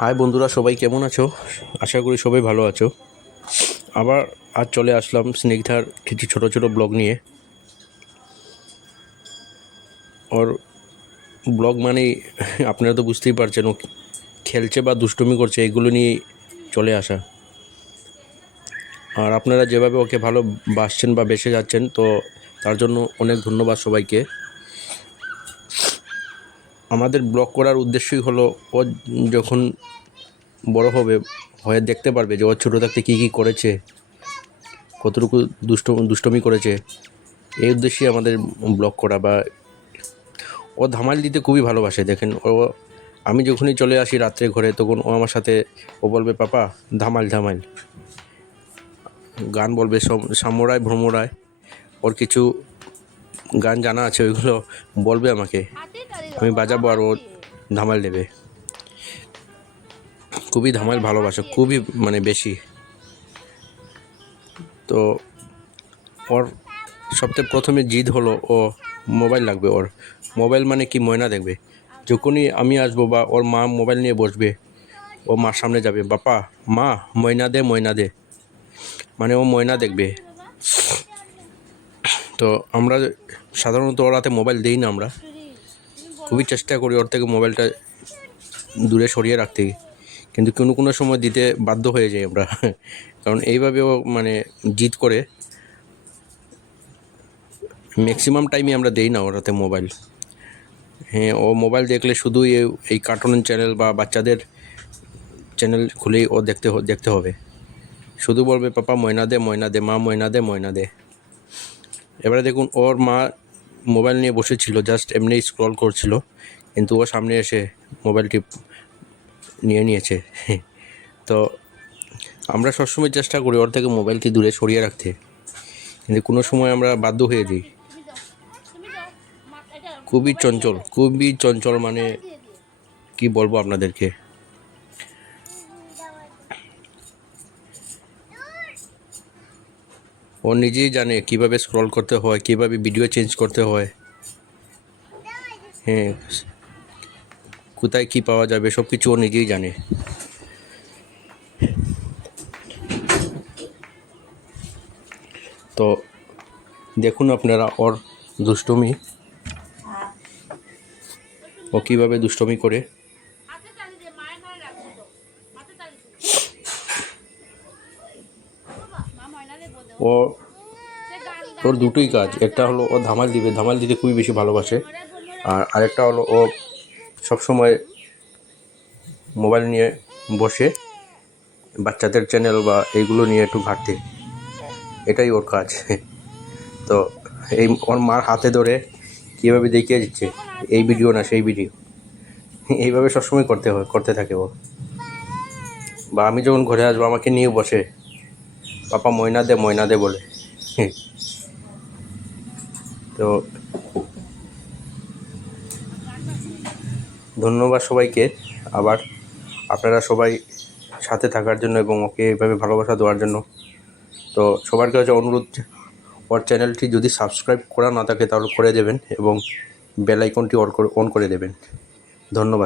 High বন্ধুরা, সবাই কেমন আছো? আশা করি সবাই ভালো আছো। আবার আজ চলে আসলাম স্নিগ্ধার কিছু ছোট ছোট ব্লগ নিয়ে। ওর ব্লগ মানেই আপনারা তো বুঝতেই পারছেন, ও খেলছে বা দুষ্টুমি করছে, এগুলো নিয়ে চলে আসা। আর আপনারা যেভাবে ওকে ভালোবাসছেন বা বেসে যাচ্ছেন, তো তার জন্য অনেক ধন্যবাদ সবাইকে। আমাদের ব্লগ করার উদ্দেশ্যই হলো, ও যখন বড় হয়ে দেখতে পারবে যে ও ছোটো থাকতে কী কী করেছে, কতটুকু দুষ্টুমি করেছে, এই উদ্দেশ্যেই আমাদের ব্লগ করা। বা ও ধামাল দিতে খুবই ভালোবাসে। দেখেন, আমি যখনই চলে আসি রাত্রে ঘরে, তখন ও আমার সাথে বলবে, পাপা ধামাল ধামাল। গান বলবে, সামরায় ভ্রমরায়, ওর কিছু গান জানা আছে, ওইগুলো বলবে আমাকে, আমি বাজাবো আর ও ধামাল দেবে। খুবই ধামাল ভালোবাসে, খুবই বেশি। তো ওর সবথেকে প্রথমে জিদ হলো, ও মোবাইল লাগবে। ওর মোবাইল মানে কি, ময়না দেখবে। যখনই আমি আসবো বা ওর মা মোবাইল নিয়ে বসবে, ও মার সামনে যাবে, বাপা মা ময়না দে, ময়না দে, মানে ও ময়না দেখবে। তো আমরা সাধারণত ওর হাতে মোবাইল দিই না। আমরা খুবই চেষ্টা করি ওর থেকে মোবাইলটা দূরে সরিয়ে রাখতে, কিন্তু কোনো কোনো সময় দিতে বাধ্য হয়ে যাই আমরা। কারণ এইভাবে ও জিদ করে। ম্যাক্সিমাম টাইমই আমরা দেই না ওর হাতে মোবাইল। হ্যাঁ, ও মোবাইল দেখলে শুধু এই কার্টুন চ্যানেল বা বাচ্চাদের চ্যানেল খুলেই ও দেখতে হবে। শুধু বলবে, পাপা ময়না দে, ময়না দে, মা ময়না দে, ময়না দে। এবারে দেখুন, ওর মা মোবাইল নিয়ে বসেছিল, জাস্ট এমনি স্ক্রল করছিল, কিন্তু ও সামনে এসে মোবাইলটি নিয়ে নিয়েছে। তো আমরা সবসময় চেষ্টা করি ওর থেকে মোবাইলটি দূরে সরিয়ে রাখতে, কিন্তু কোনো সময় আমরা বাধ্য হয়ে যাই। খুবই চঞ্চল, কি বলবো আপনাদেরকে। ও নিজেই জানে কিভাবে স্ক্রল করতে হয়, কিভাবে ভিডিও চেঞ্জ করতে হয়। হ্যাঁ, কোথায় কি পাওয়া যাবে সব কিছু ও নিজেই জানে। তো দেখুন আপনারা ওর দুষ্টুমি, ও কীভাবে দুষ্টুমি করে। ওর দুটোই কাজ, একটা হলো ও ধামাল দিতে খুবই বেশি ভালোবাসে, আর আরেকটা হলো ও সবসময় মোবাইল নিয়ে বসে বাচ্চাদের চ্যানেল বা এইগুলো নিয়ে একটু ঘাঁটতে, এটাই ওর কাজ। তো ওর মার হাতে ধরে কীভাবে দেখিয়ে দিচ্ছে, এই ভিডিও না সেই ভিডিও, এইভাবে সবসময় করতে থাকে ও। বা আমি যখন ঘরে আসবো, আমাকে নিয়ে বসে, পাপা ময়না দে বলে। তো ধন্যবাদ সবাইকে আবার, আপনারা সবাই সাথে থাকার জন্য এবং ওকে এইভাবে ভালোবাসা দেওয়ার জন্য। তো সবার কাছে অনুরোধ, ওর চ্যানেলটি যদি সাবস্ক্রাইব করা না থাকে তাহলে করে দেবেন, এবং বেল আইকনটি অন করে দেবেন। ধন্যবাদ।